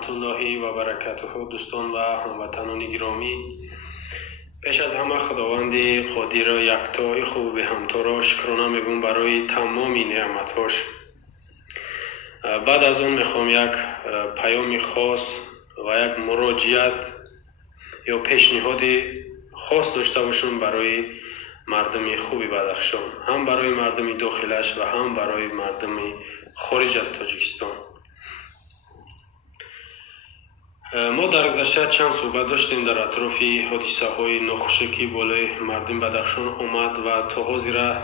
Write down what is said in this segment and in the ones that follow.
رحمت الله و برکاته. دوستان و هموطنان گرامی، پیش از همه خداوند قادر و یکتای خوب به همتا را شکرانه میگم برای تمام نعمت‌هاش. بعد از اون میخوام یک پیام خاص و یک مراجعت یا پیشنهاد خاص داشته باشم برای مردم خوبی بدخشان، هم برای مردم داخلش و هم برای مردم خارج از تاجیکستان. ما در گذشته چند صحبت داشتیم در اطراف حادثه های ناخوشی که بالای مردم بدخشان آمد و تا حاضر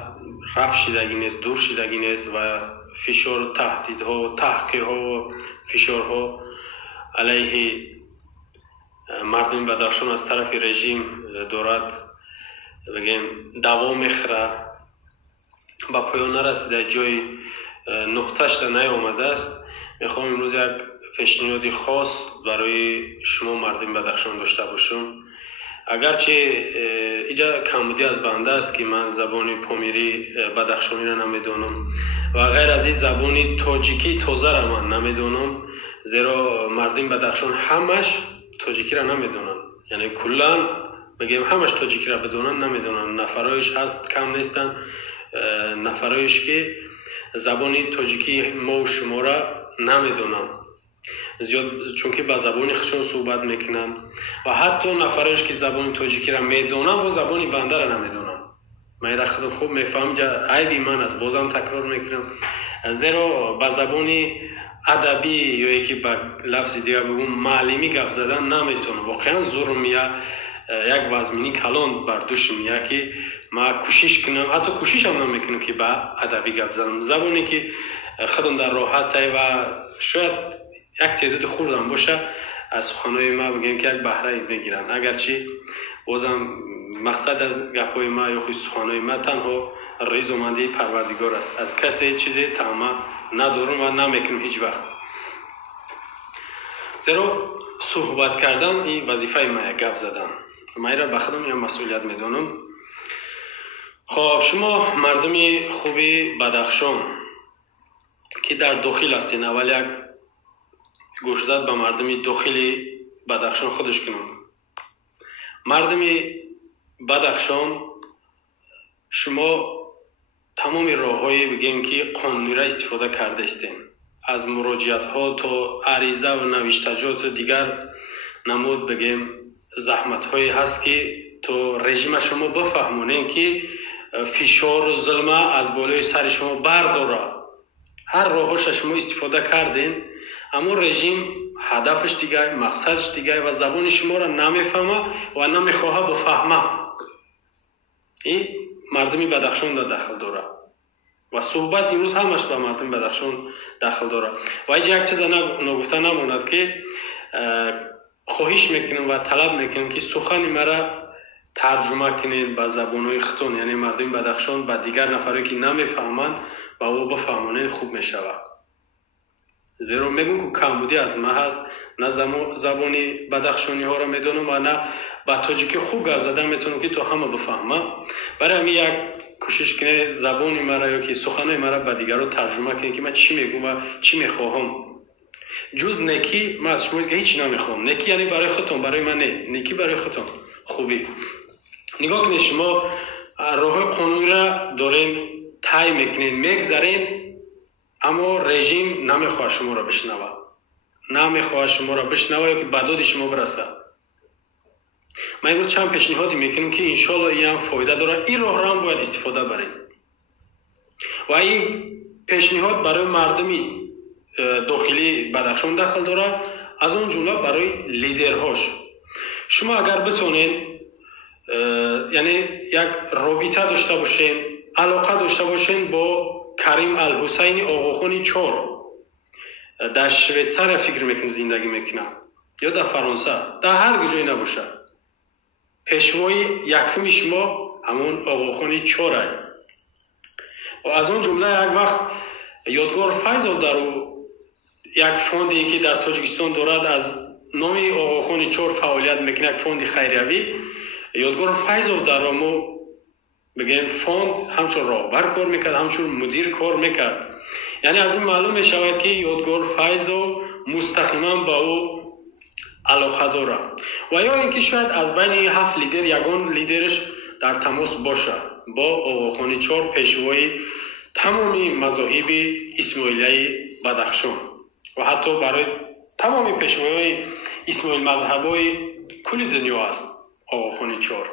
رفع شدگی نیست، دور شدگی نیست و فشار، تهدیدها، تحقیرها و فشارها علیه مردم بدخشان از طرف رژیم دارد بگیم دوام میخوره، با پایان نرسیده، جای نقطهش در نیامده است. میخوام امروز یک پیشنهاد خاص برای شما مردم بدخشان داشته باشم. اگرچه اینجا کمبودی از بنده است که من زبان پامیری بدخشانی را نمیدونم و غیر از این زبان تاجیکی تازه را من نمیدونم، زیرا مردم بدخشان همش تاجیکی را نمیدونن، یعنی کلا بگیم همش تاجیکی را بدونن نمیدونن. نفرایش هست کم نیستن، نفرایش که زبان تاجیکی ما و شما را نمیدونن زیاد، چون که با زبان خودشون صحبت میکنن و حتی نفرش که زبان تاجیکی را میدونن و زبان بنده را نمیدونن. من را خودم خوب میفهم، عیبی من است، بازم تکرار میکنم، زیرا با زبان ادبی یا یکی با لفظ دیگه بگم معلمی گپ زدن نمیتونه. واقعا زورم میاد یک وزمینی کلان بر دوش میاد که ما کوشش کنم، حتی کوشش هم نمیکنم که با ادبی گپ زدم، زبانی که خودم در راحت و شاید یک تعداد خوردم باشه از سخنهای ما بگیم که یک بهره بگیرن. اگرچه بازم مقصد از گپای ما یا خود سخنهای ما تنها رضامندی پروردگار است، از کسی چیزی طمع ندارم و نمیکنم هیچ وقت، زیرا صحبت کردن این وظیفه ما، گپ زدن من را به خودم یا مسئولیت میدونم. خب شما مردم خوبی بدخشان که در داخل هستین، اول یک گوش زد به مردم داخلی بدخشان خودش کنم. مردم بدخشان، شما تمام راه‌های بگیم که قانونی را استفاده کرده استین، از مراجعت ها تا عریضه و نوشتجات دیگر نمود بگیم زحمت های هست که تو رژیم شما بفهمونین که فشار و ظلمه از بالای سر شما برداره. هر راهش شما استفاده کردین، اما رژیم هدفش دیگه، مقصدش دیگه و زبان شما را نمیفهمه و نمیخواه بفهمه. این مردم بدخشان در داخل داره و صحبت امروز همش به مردم بدخشان داخل داره و اینجا یک چیز نگفته نماند که خواهش میکنم و طلب میکنم که سخن مرا ترجمه کنین به زبانهای خودتون، یعنی مردم بدخشان به دیگر نفری که نمیفهمن با او بفهمونین خوب میشود. زیرا میگم که کمبودی از ما هست، نه زبانی بدخشانی ها را میدونم و نه با تاجیکی خوب گپ زدن میتونم که تو همه بفهمم. برای همین یک کوشش کنه زبانی مرا یا که سخنای مرا به دیگران ترجمه کنه که من چی میگم و چی میخواهم. جز نیکی من از شما هیچ نمیخوام. نیکی یعنی برای خودتون، برای من نه، نیکی برای خودتون خوبی. نگاه کنید، شما راه قانونی را دارین طی میکنین، میگذارین، اما رژیم نمیخواد شما را بشنوه، نمیخواد شما را بشنوه یا که به داد شما برسه. من امروز چند پیشنهادی میکنم که انشالله این هم فایده داره، این راه را هم باید استفاده برین و این پیشنهاد برای مردمی داخلی بدخشان داخل داره، از اون جمله برای لیدرهاش. شما اگر بتونین یعنی یک رابطه داشته باشین، علاقه داشته باشین با کریم الحسین آقاخانی 4 در شویتزار فکر میکنم زندگی میکنم یا در فرانسه، در هر جایی نباشه، پیشوای یکم شما همون آقاخانی 4 و از اون جمله یک وقت یادگار فیض در یک فوندی که در تاجیکستان دارد از نام آقاخانی 4 فعالیت میکنه، یک فوند خیریوی، یادگار فیض در ما بگیم فوند همچون راهبر کار میکرد، همچون مدیر کار میکرد. یعنی از این معلوم میشود که یادگار فیض مستقیما با او علاقه داره و یا اینکه شاید از بین 7 لیدر یگان لیدرش در تماس باشه با آقاخانی 4 پیشوای تمامی مذاهب اسماعیلیه بدخشان و حتی برای تمامی پیشوای اسماعیل مذهبای کل دنیا است آقاخانی 4.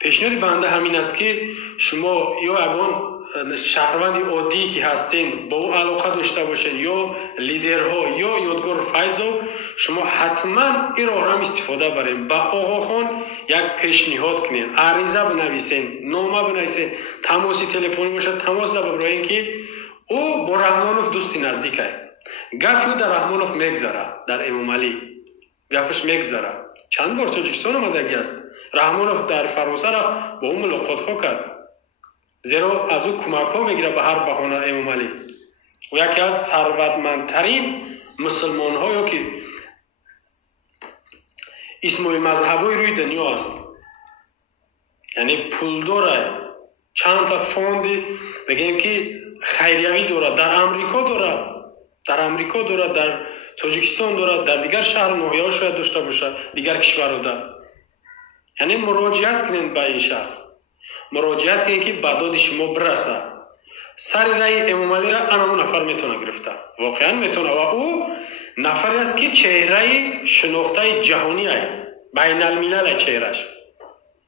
پیشنهاد بنده همین است که شما یا یگان شهروند عادی که هستین با او علاقه داشته باشین یا لیدرها یا یادگار فیضو، شما حتما این راه را استفاده برین. با آقاخان یک پیشنهاد کنین، عریضه بنویسین، نامه بنویسین، تماسی تلفنی باشه تماس ببرین که او با رحمانوف دوستی نزدیکه. گپی در رحمانوف میگذره، در امام علی گپش میگذره. چند بار تاجیکستان آمدگی است. رحمانوف در فرانسه رفت با اون ملاقات ها کرد، زیرا از او کمک ها میگیره به هر بهانه امام علی. و یکی از ثروتمندترین مسلمان ها که اسماعیل مذهبی روی دنیا است، یعنی پول داره، چند تا فوند بگیم که خیریوی داره، در امریکا داره، در تاجیکستان داره، در دیگر شهر و ناحیه‌ها شاید داشته باشه، دیگر کشورها. یعنی مراجعت کنین به این شخص، مراجعت کنین که به داد شما برسه. سر رای امام علی را اون نفر میتونه گرفته، واقعا میتونه، و او نفری است که چهره شناخته جهانی است، بین الملل چهرهش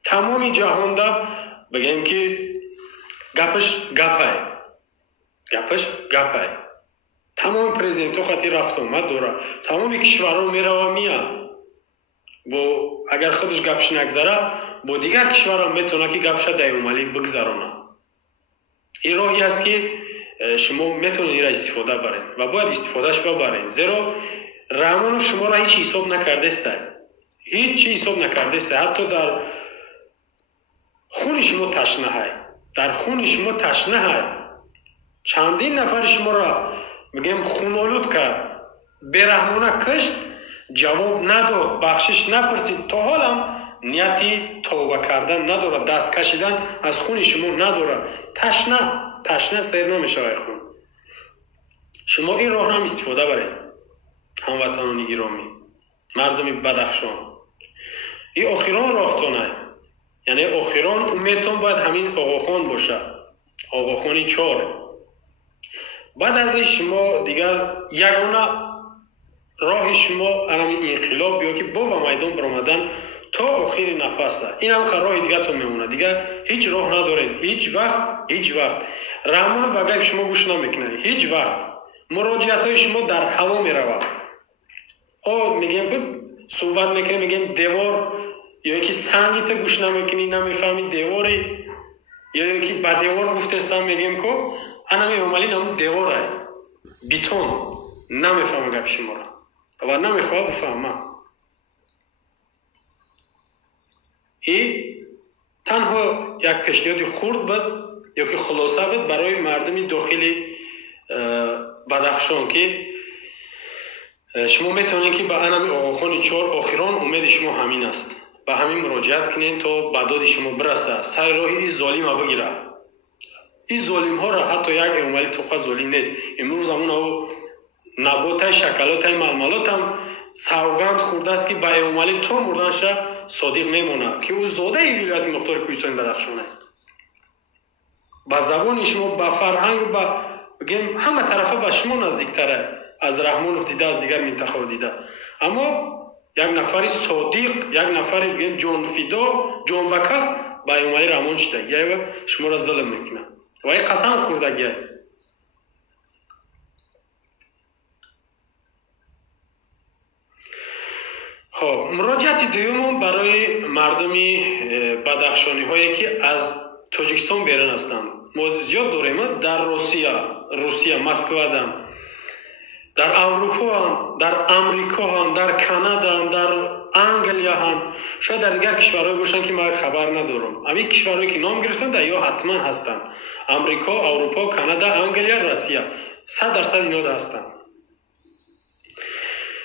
تمامی جهان دا بگیم که گپش گپه. تمام پرزیدنت ها خاطر رفت آمد داره، تمامی کشورها میره و میاد. با اگر خودش گپش نگذاره با دیگر کشورها میتونه که گپش در امام علی بگذرانه. این راهی است که شما میتونید این را استفاده برین و باید استفادهش ببرین، زیرا رحمانوف شما را هیچ حساب نکرده است، هیچ حساب نکرده است. حتی در خون شما تشنه های، چندین نفر شما را میگم خونالود کرد، بیرحمانه کشت، جواب نداد، بخشش نپرسید، تا حالم نیتی توبه کردن نداره، دست کشیدن از خون شما نداره. تشنه سیر نمیشه خون. شما این راه هم استفاده برید هموطنان گرامی، مردم بدخشان. این آخران راهتونه، یعنی آخران امیدتون باید همین آقاخان باشه، آقاخانی 4. بعد از این شما دیگر یگانه راه شما علم انقلاب یا که با میدان برآمدن تا آخر نفس است. این هم راه دیگه تو میمونه، دیگه هیچ راه ندارین. هیچ وقت رحمان و گپ شما گوش نمیکنه، هیچ وقت مراجعت های شما در هوا میرود. میگیم که صحبت میکنیم، میگیم دیوار، یا یکی سنگی تو گوش نمیکنی نمیفهمی دیواری، یا یکی با دیوار گفته استم، میگیم که انا میمالی نام دیواره بیتون، نمیفهمه گپ شما را و نمیخواه بفهمه. این تنها یک پیشنهاد خرد بود یا که خلاصه بود برای مردم داخل بدخشان که شما میتونید که به انمی آقاخان 4 آخران امید شما همین است، به همین مراجعت کنین تا به داد شما برسه، سر راه این ظالم ها بگیره. این ظالم ها را حتی یک امالی توقع ظالم نیست، امروز همون او نبات های شکلات های ململات هم سوگند خورده است که به امالی تا مردنش صادق میمونه که او زاده ای ولایت مختار کوهستان بدخشان است. با زبان شما، با فرهنگ، با بگیم همه طرفه به شما نزدیکتره از رحمانوف دیده، از دیگر منطقه دیده. اما یک نفری صادق، یک نفری بگیم جان فدا، جان وکف با امالی رحمان شدگی و شما را ظلم میکنه و این قسم خوردگی. خب مراجعت دوم برای مردم بدخشانی هایی که از تاجیکستان بیرون هستند. ما زیاد داریم در روسیه مسکو هم، در اروپا هم، در امریکا هم، در کانادا هم، در انگلیا هم، شاید در دیگر کشورهای باشن که من خبر ندارم. همین کشورهایی که نام گرفتن در یا حتما هستن، امریکا، اروپا، کانادا، انگلیا، روسیه، 100% اینا هستن.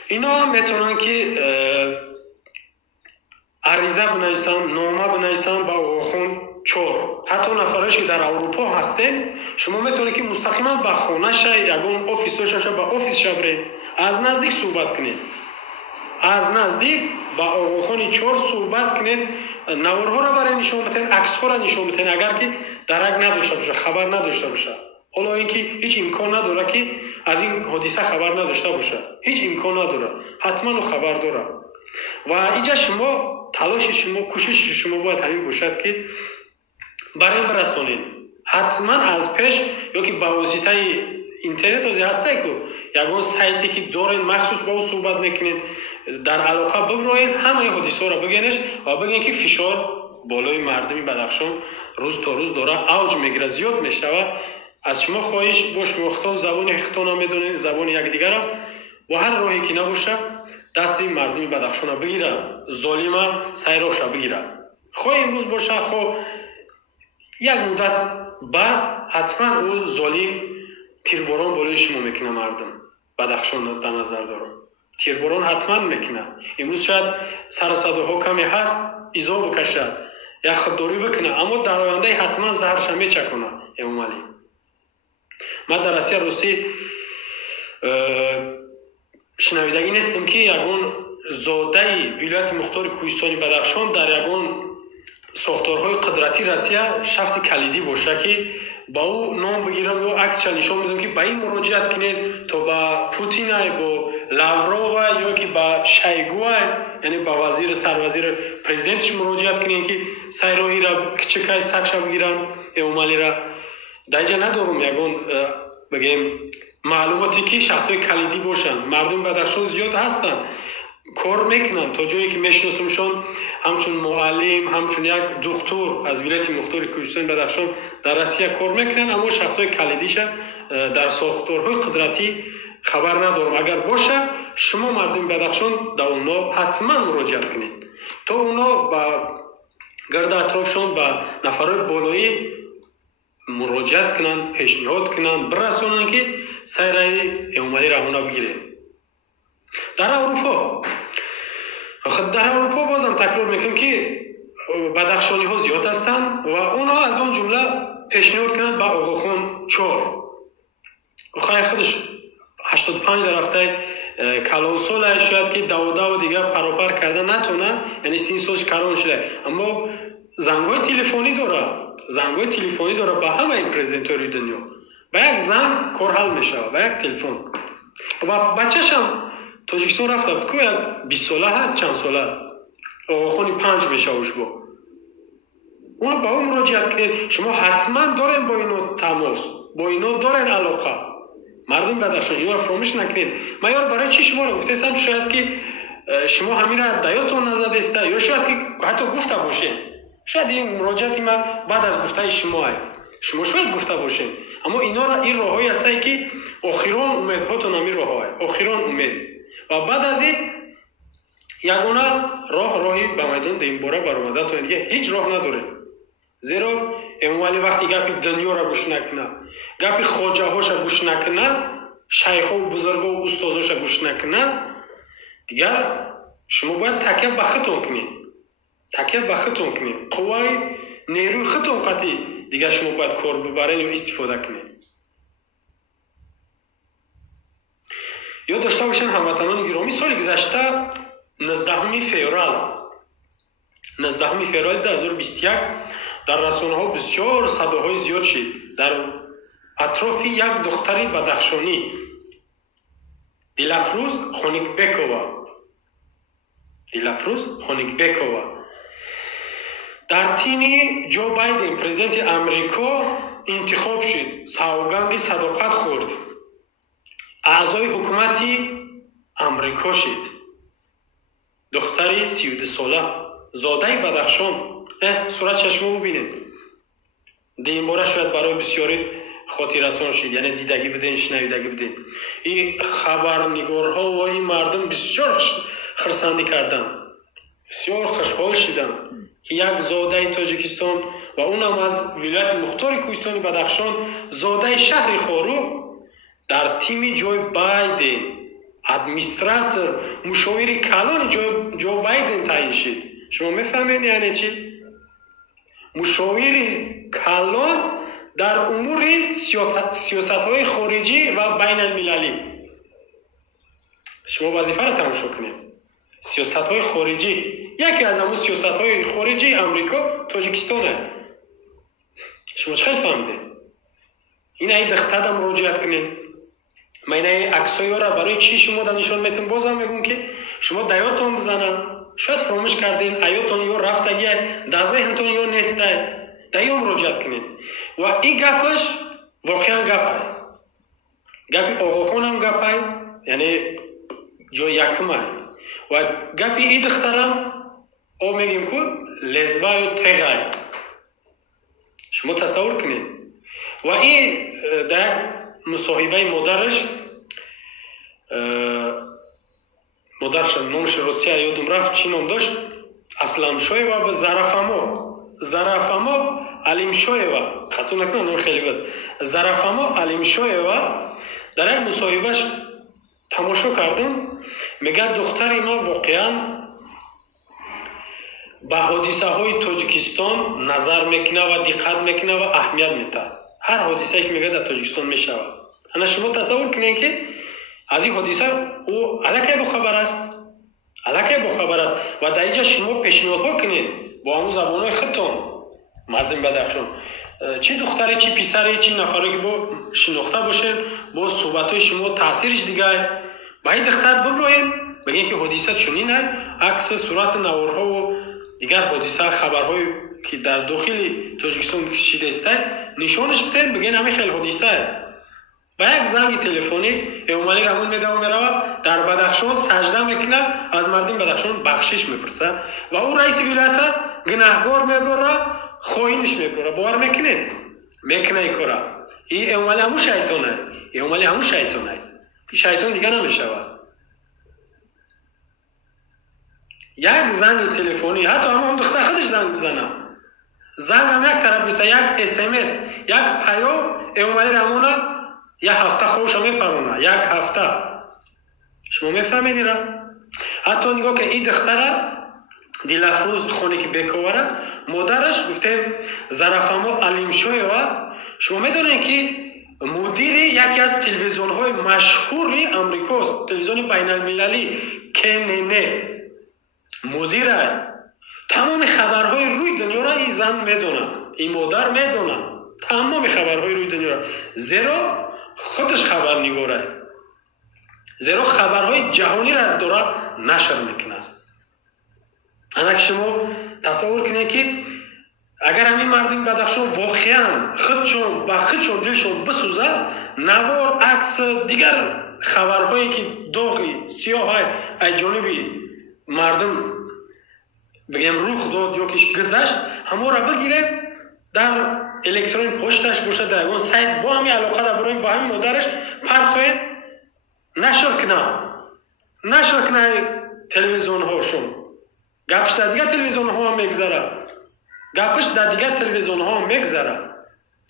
اینا هم میتونن که عریضه بنویسن، نامه بنویسن با آقاخان 4. حتی نفرش که در اروپا هستن، شما میتونید که مستقیما به خانه‌ش، یگان آفیس داشته با آفیسش برید аз наздик суҳбат кунед, аз наздик ба оғохони чор суҳбат кунед, наворҳоро барои нишон битен, аксҳоро нишон битен, агар ки дарак надошта боша, хабар надошта боша. ҳоло ин ки ҳеҷ имкон надора ки аз ин ҳодиса хабар надошта боша, ҳеҷ имкон надора, ҳатман ӯ хабар дора. ва инҷа шумо талоши шумо, кӯшиши шумо бояд ҳамин бошад ки барои ин расонед. ҳатман аз пеш ё ки ба воситаи интернет ози ҳастае ку ягон сайте ки дорен махсус ба ӯ суҳбат мекунед, дар алоқа биброед, ҳамаи ҳодисаҳоро бигенеш ва бигӯед ки фишор болои мардуми Бадахшон рӯз то рӯз дора авҷ мегира, зиёд мешавад. аз шумо хоҳиш бо шумо хитон забони хитона медонед, забони якдигара бо ҳар роҳе ки набоша дасти мардуми Бадахшона бигира, золима сайроша бигира. хоҳ имрӯз боша, хоҳ як муддат баъд ҳатман ӯ золим тирборон болои шумо мекуна. Мардум Бадахшон дар назар дорам, тирборон ҳатман мекуна. имрӯз шояд сарсадоҳо каме ҳаст, изо бикашад, як худдорӣ бикуна, аммо дар ояндаи ҳатман заҳрша мечакуна. эмомалӣ ман дар Россия рости шинавидагӣ нестем ки ягон зодаи вилояти мухтори Кӯҳистони Бадахшон дар ягон сохторҳои қудратии Россия шахси калидӣ боша ки ба ӯ ном бигирам ё аксша нишон медам ки ба ин муроҷиат кунед, то ба Путинай, бо Лаврова ё ки ба Шойгуай, яъне ба вазири сарвазири президентиш муроҷиат кунед ки сайроҳира кичикай сакша бигиран. эмомалира даҷа надорум ягон бигем маълумоте ки шахсҳои калидӣ бошанд. мардуми Бадахшон зиёд ҳастанд, кор мекунанд, то ҷое ки мешиносумшон ҳамчун муаллим, ҳамчун як духтур аз вилояти мухтори Кӯҳистони Бадахшон дар Россия кор мекунанд, аммо шахсҳои калидиша дар сохторҳои қудратӣ хабар надорам. агар боша, шумо мардуми Бадахшон дар онҳо ҳатман муроҷиат кунед, то онҳо ба гарда атрофшон ба нафарҳои болоӣ муроҷиат кунанд, пешниҳод кунанд, бирасонанд ки сайраи эмомалӣ равона бигиред. дар Аврупо бозам такрор мекунам ки бадахшониҳо зиёд ҳастанд ва онҳо аз он ҷумла пешниҳод кунанд ба Оғохон чор. хай худаш 85 рафтаи калонсолаи шояд ки даводаву дигар паропар карда натона, яъне син солиш калон шуда, аммо зангҳои телефонӣ дора ба ҳамаи президентҳои рӯи дунё. ба як занг кор ҳал мешавад, ба як телефон. ва бачашам Тоҷикистон рафта буд ку як 20 сола ҳаст, чанд сола, Оғохони 5 мешавад ушбо. он ба ӯ муроҷиат кунед. шумо ҳатман дорен бо ино тамос, бо ино дорен алоқа. мардуми Бадахшон инро фаромӯш накунед. ман ёр барои чӣ шуморо гуфтаам, шояд ки шумо ҳаминро даётон назадеста, ё шояд ки ҳатто гуфта бошед. шояд ин муроҷиати ман баъд аз гуфтаи шумоай. шумо шояд гуфта бошед, аммо инора ин роҳҳои ҳастае ки охирон умедҳотон ҳамин роҳҳоай, охирон умед. ва баъд аз ин ягона роҳи ба майдон дембора баромадаатон дига ҳеҷ роҳ надоред. зеро эмомалӣ вақти гапи дунёро гӯш накуна, гапи хоҷаҳоша гӯш накуна, шайхҳо бузургоу устозоша гӯш накуна, дигар шумо бояд такя ба хитон кунед, қувваи нерӯи хитон қати дигар шумо бояд кор бибаред ё истифода кунед. ёд дошта бошед ҳамватанони гиромӣ, соли гузашта 19 феврали 2021 дар расонаҳо бисёр садоҳои зиёд шид дар атрофи як духтари бадахшонӣ, Дилафрӯз Хоникбекова дар тими Ҷо Байден, президенти Амрико интихоб шуд, савганди садоқат хӯрд, аъзои ҳукумати Амрико шуд. духтари 32 сола, зодаи Бадахшон. суратша шумо бубинед. дин бора шояд барои бисёри хотиррасон шид, яъне дидагӣ биден, шинавидагӣ биден. ин хабарнигорҳо ва ин мардум бисёр хирсандӣ карданд, бисёр хушҳол шуданд ки як зодаи Тоҷикистон ва онам аз вилояти мухтори Кӯҳистони Бадахшон, зодаи шаҳри Хору дар тими Ҷой Байден, администратор, мушовири калони Ҷо Байден таъин шуд. шумо мефаҳмед яъне чӣ? мушовири калон дар умури сиёсатҳои хориҷӣ ва байналмилалӣ. شما وظیفه را تماشا کنید. سیاست‌های خارجی، یکی از همون سیاست‌های خارجی امریکا تاجیکستانه. شما چه فهمیدید؟ این دختر مراجعت کنید. من این عکس‌ها را برای چی شما نشان میتونم؟ بازم میگم که شما دیاتون بزنن، شاید فراموش کردین ایاتون یا رفتگی در ذهنتون یا نیسته، دایو مراجعت کنید. و این گپش واقعا گپه، گپی آقاخون هم گپه، یعنی جای یکمه. و گپی این دخترم او میگیم که لزبه یا تغییر. شما تصور کنید. و این در مصاحبه مادرش نامش روسیه یادم رفت چی نام داشت، اسلامشویوا به زرافاما علیمشویوا، خطا نکنم خیلی بد، زرافاما علیمشویوا در یک مصاحبهش تماشا کردم. میگه دختر ما واقعا به حادثه های تاجیکستان نظر میکنه و دقت میکنه و اهمیت میده. هر حادثه که میگه در تاجیکستان میشود. انا شما تصور کنید که از این حادثه او الکی بخبر است، و در اینجا شما پیشنهاد کنید با همون زبانهای خودتون مردم بدخشان، چی دختری چی پسری چی نفری که با شناخته باشه، با صحبت‌های شما تاثیرش دیگه با این دختر ببرید، بگین که حادثه چنین است، عکس صورت نوارها و دیگر حادثه خبرهایی که در داخل تاجیکستان کشیده است نشانش بدین، بگین همین خیلی حادثه است. با یک زنگ تلفنی اومالی رمون میده و میره در بدخشان سجده میکنه، از مردم بدخشان بخشش میپرسه و او رئیس ولایت گناهگار میبره، خواهینش میبره. باور میکنه ای کاره. این اومالی همون شیطانه، شیطان دیگه نمیشود. یک زنگ تلفنی، حتی هم دختر خودش زنگ بزنه، زنگ هم یک طرف بیسته، یک اسمس، یک پیام اومالی رمونه یک هفته خوش میپرونه، یک هفته. شما میفهمید را؟ حتی نگاه که این دختره دیلافروز خونه که بکوره، مادرش گفتیم زرافاما علیمشویوا، شما میدونید که مدیر یکی از تلویزیون های مشهوری امریکاست، تلویزیون بین المللی CNN، مدیره. تمام خبرهای روی دنیا را این زن میدونه، این مادر میدونه تمام خبرهای روی دنیا را، زیرا خودش خبر نگاره، زیرا خبرهای جهانی را داره نشر میکنه. انا شما تصور کنید که اگر همین مردم بدخشان واقعا خودشون دلشون بسوزه، نوار عکس دیگر خبرهایی که داغی سیاه های جانبی مردم بگیم رخ داد یا کش گذشت، همه را بگیره در الکترون پشتش باشه، در اون سایت با همین علاقه در برای با همین مادرش پرتوی نشر کنه تلویزیون هاشون. گپش در دیگه تلویزیون ها هم میگذره،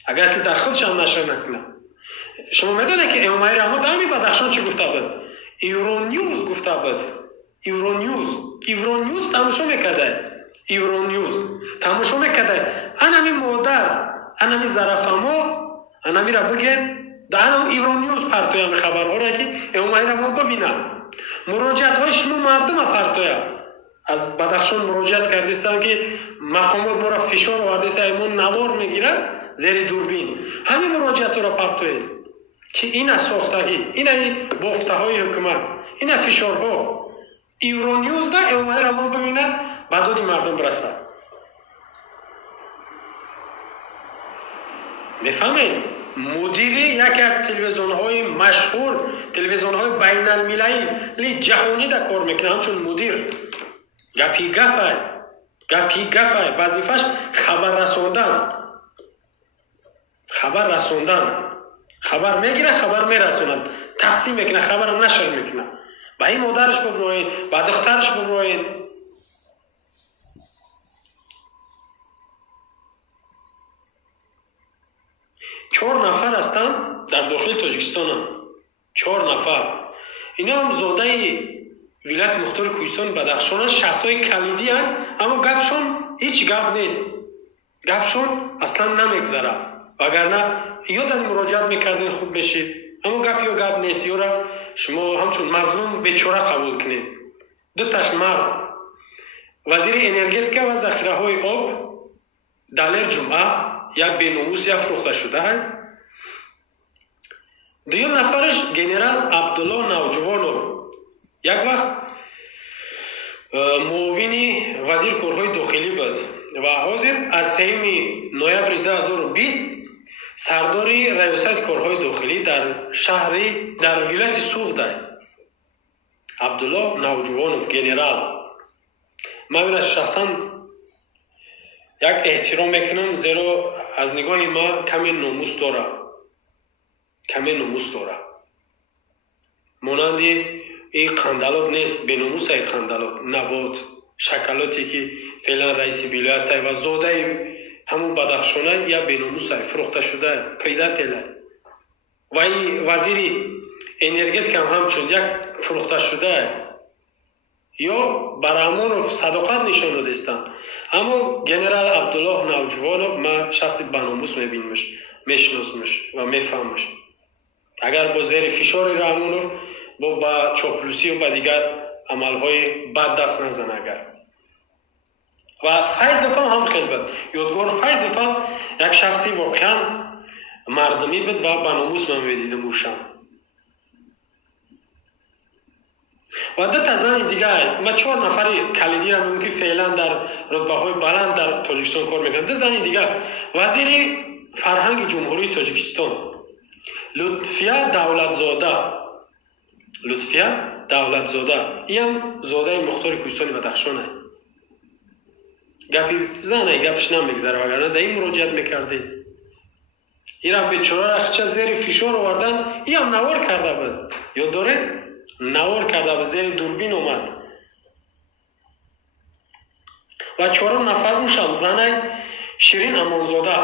اگر که در خودش هم نشر نکنه. شما میدونه که امامای رحمت در همین بدخشان چی گفته بود؟ ایورونیوز گفته بود. ایورونیوز تماشا میکرده. انمی مادر، انمی زرافاما، انمی را بگن در انمی ایورونیوز پرتویم خبرها را که امامای رحمت ببینن. مراجعت های شما مردم پرتویم از بدخشان مراجعت کردیستن که مقامات ما را فشار آورده سایمون نوار میگیره زیر دوربین. همین مراجعت را پرتویم که این ساختگی، این بافته های حکومت، این فشارها ایورونیوز ده امامای رحمت ببینه بعد مردم برسه. میفهمین؟ مدیری یکی از تلویزیون های مشهور، تلویزیون های بین المللی جهانی در کار میکنه، همچون مدیر گپی گپای وظیفش خبر رسوندن، خبر میگیره، خبر میرسونن، تقسیم میکنه، خبر نشر میکنه. با این مادرش ببروین، با دخترش ببروین. چهار نفر هستن در داخل تاجیکستان هم. 4 نفر. اینا هم زاده ولایت مختار کوهستان بدخشان، شخصای کلیدی هستند، اما گپشون هیچ گپ نیست. گپشون اصلا نمیگذره. وگرنه یادن مراجعت میکردین خوب بشید. اما گپ یا گپ نیست. یا را شما همچون مظلوم بیچاره قبول کنید. دو تاش مرد وزیر انرژتیکا و ذخیره های آب دلیر جمعه یا بیناموس یا فروخته شده های. دویم نفرش گنرال عبدالله نوجوانov یک وقت معاون وزیر کارهای داخلی بود و حاضر از 3 نوامبر 2020 سردار ریاست کارهای داخلی در ولایت سوغد عبدالله نوجوانov گنرال. من برش شخصا یک احترام میکنم، زیرا از نگاه ما کمی ناموس داره. مانند این قندلات نیست، بیناموس های قندلات، نبات، شکلاتی که فعلا رئیس ولایت و زاده همون بدخشانه یا بیناموس های فروخته شده پیدا تله و این وزیر انرژتیکا هم همچون یک فروخته شده یا برامون صداقت نشان دادستن. اما گنرال عبدالله نوجوانov ما شخص بناموس میبینمش، میشناسمش و میفهمش. اگر با زیر فشار رحمونوف با چاپلوسی و با دیگر عملهای بد دست نزنه اگر. و فیضفا هم خیلی بود. یادگار فیضفا یک شخصی واقعا مردمی بود و بناموس من میدیدم اوشم. و دو تا زن دیگه، ما 4 نفر کلیدی را میگم که فعلا در رتبه های بلند در تاجیکستان کار میکنن. دو زن دیگه، وزیر فرهنگ جمهوری تاجیکستان لطفیه دولتزاده، این زاده مختار کوهستانی بدخشانه. گپی زنه گپش نمیگذره، وگرنه در این مراجعت میکردی. این هم بیچاره را چه زیر فشار آوردن، این هم نوار کرده بود. یاد داره؟ نوار کرده بود، زیر دوربین اومد. و 4 نفر اوش هم زنه شیرین امانزاده،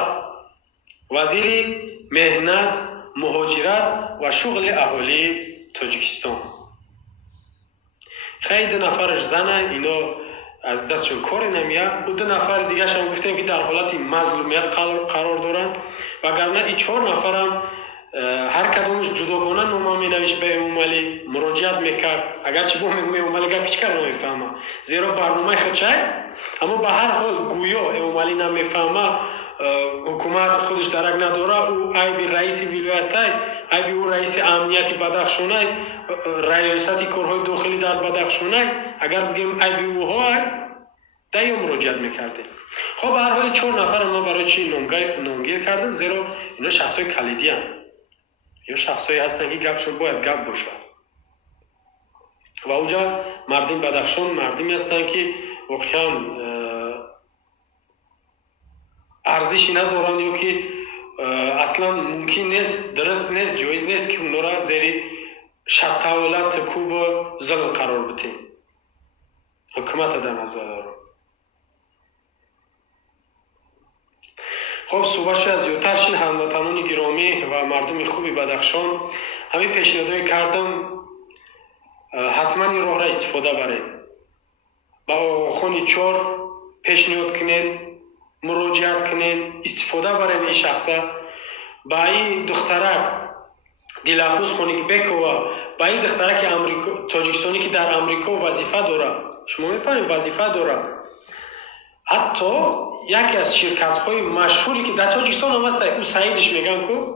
وزیر مهنت، مهاجرت و شغل اهالی تاجیکستان. خیلی 2 نفرش زنه، اینا از دستشون کاری نمیاد. و 2 نفر دیگه هم گفتیم که در حالت مظلومیت قرار دارن، وگرنه این 4 نفر هم هر کدومش جداگانه نامه می نوشت به امام علی، مراجعت میکرد. اگرچه با امام علی گپ هیچ کار نمیفهمه، زیرا برنامه خودشه. اما به هر حال گویا امام علی نمیفهمه، حکومت خودش درک نداره، او عیب رئیس ولایت، عیب او رئیس امنیتی بدخشانه، ریاست کارهای داخلی در بدخشانه، اگر بگیم عیب او ها دایم مراجعت میکرده. خب به هر حال 4 نفر ما برای چی نامگیر کردم؟ زیرا اینا شخصای کلیدی هم یا شخصایی هستن که گپشون باید گپ باشه. و اونجا مردم بدخشان مردمی هستن که واقعا ارزشی ندارن، یا که اصلا ممکن نیست، درست نیست، جایز نیست که اونا را زیر شتاولت کوب ظلم قرار بدیم. حکومت در نظر دارم. خب صحبتش از زیادتر شد. هموطنان گرامی و مردم خوبی بدخشان، همین پیشنهادی کردم حتما این راه را استفاده برید. با آقاخوانی 4 پیشنهاد کنین، مراجعت کنین، استفاده برین این شخصه. با این دخترک دلافروز خونیک بکو، با این دخترک تاجیکستانی که در امریکا وظیفه داره، شما میفهمید وظیفه داره. حتی یکی از شرکت های مشهوری که در تاجیکستان هم هست، او سعیدش میگن که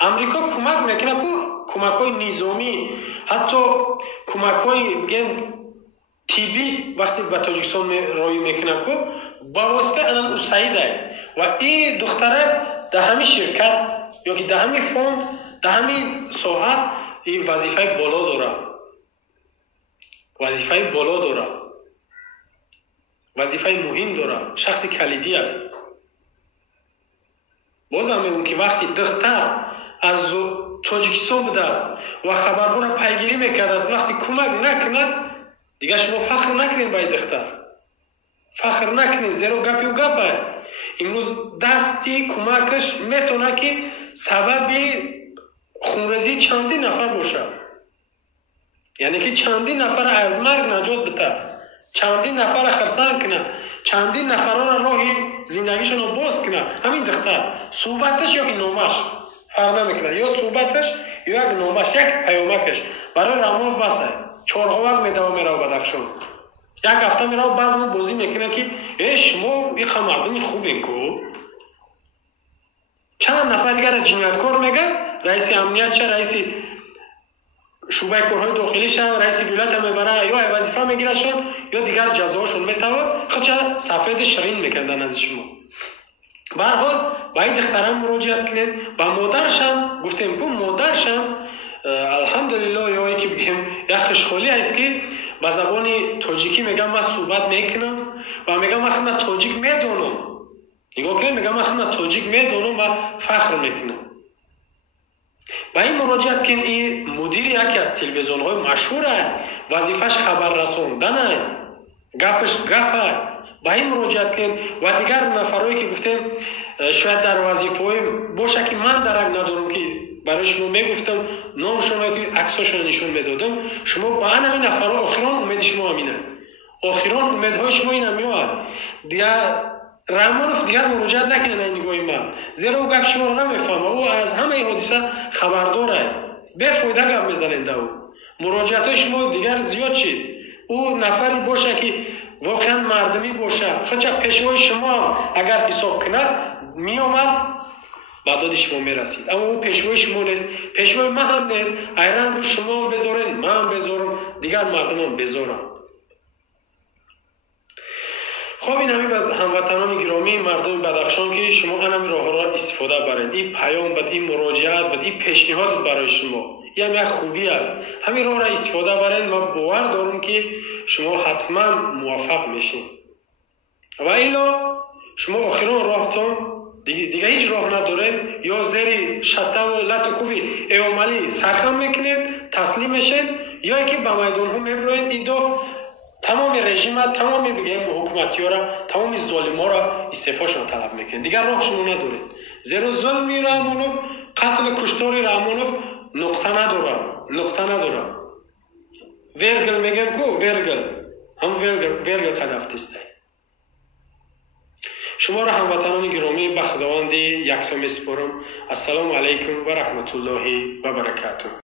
امریکا کمک میکنه، که کمک های نظامی، حتی کمک های بگیم تیبی وقتی به تاجیکستان رای میکنه که با واسطه او سعیده. و این دختره در همین شرکت یا که در همین فوند، در همین ساحه این وظیفه بالا داره، وظیفه مهم داره، شخص کلیدی است. بازم میگم که وقتی دختر از تاجیکستان بوده است و خبرها را پیگیری میکرده است، وقتی کمک نکنه دیگه شما فخر نکنین به این دختر، فخر نکنین، زیرا گپی و گپه. امروز دستی کمکش میتونه که سبب خونریزی چندین نفر باشه، یعنی که چندین نفر از مرگ نجات بده، چندین نفر خرسان کنه، چندین نفر را راه زندگیشون رو باز کنه. همین دختر صحبتش یا که نامش فرق نمیکنه، یا صحبتش یا یک نامش یک پیامکش برای رامونوف بسه. 4 وقت میدوام میره بدخشان، یک هفته میره بعض بازی میکنه که شما یک مردم خوبین کو. چند نفر دیگر جنایتکار میگه، رئیس امنیت شه، رئیس شعبه کارهای داخلی شه، رئیس ولایت میبره یا وظیفه میگیرشون یا دیگر جزاشون میتوه. خچه سفید شیرین میکردن از شما. به هر حال باید دختران مراجعت کنین. با مادرشم گفتیم که مادرشم الحمدلله یا که بگیم یک خوشحالی است که با زبان تاجیکی میگم من صحبت میکنم و میگم من تاجیک میدونم. نگاه کنیم میگم من تاجیک میدونم و فخر میکنم. با این مراجعت کن. این مدیر یکی از تلویزیون های مشهوره، وظیفش خبر رسوندنه، گپش گپه. با این مراجعت کن و دیگر نفرایی که گفتیم شاید در وظیفه های باشه که من درک ندارم که برای شما میگفتم نامشون که عکساشون نشون میدادم، شما با همین نفرها آخران امید شما همینه، آخران امیدهای شما این همیه. دیگر رامونوف دیگر مراجعت نکنه این نگاهی من، زیرا او گپ شما رو نمیفهمه. او از همه حادثه خبرداره، بفایده گپ میزننده. او مراجعت های شما دیگر زیاد شد. او نفری باشه که واقعا مردمی باشه. خچه پیشوای شما اگر حساب کنه می آمد به داد شما می رسید، اما او پیشوای شما نیست، پیشوای من هم نیست. ایران رو شما هم بذارین، من هم بذارم، دیگر مردم هم بذارم. خب این همین هموطنان گرامی مردم بدخشان که شما همین راه را استفاده برین. این پیام بد، این مراجعت بد، این پیشنهاد برای شما این هم یک خوبی است. همین راه را استفاده برین. من باور دارم که شما حتما موفق میشین. و اینا شما آخران راهتون دیگه هیچ راه ندارین، یا زیر شته و لطکوبی ایومالی سرخم میکنین، تسلیم میشین، یا اینکه به میدان ها میبروین. این دو تمام رژیم، تمام بگیم حکومتی ها را، تمام ظالم ها را استعفاشون طلب میکنین. دیگر راه شما ندارین، زیرا ظلمی رامونوف، قتل کشتاری رامونوف نقطه نداره، نقطه نداره. ورگل میگن کو، ورگل هم ورگل قرفت است. شما را هموطنان گرامی به خداوند یکتا میسپارم. السلام علیکم و رحمت الله و برکاته.